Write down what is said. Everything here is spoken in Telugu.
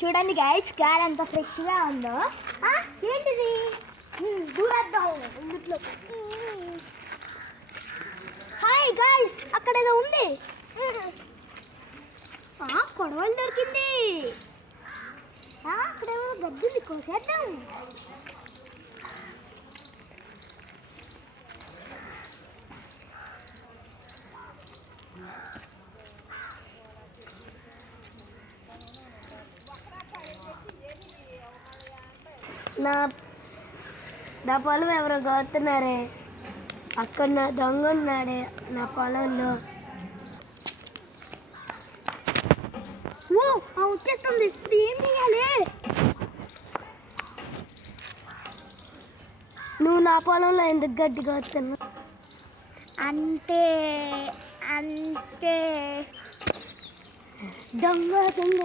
చూడండి గైస్, గాలి ఎంత ఫ్రెష్గా ఉందో. ఏంటిది? దూరద్దాం ఇంట్లో. హాయ్ గైస్, అక్కడ ఏదో ఉంది. కొడవలు దొరికింది. అక్కడ ఏమో గద్దుంది, కోసేద్దాం. నా పొలం ఎవరో గోతున్నారే. అక్కడ నా దొంగ ఉన్నాడే నా పొలంలో. వచ్చేస్తుంది. ఇప్పుడు ఏం చేయాలి? నువ్వు నా పొలంలో ఎందుకు గడ్డి గోతున్నావు? అంటే అంటే దొంగ దొంగ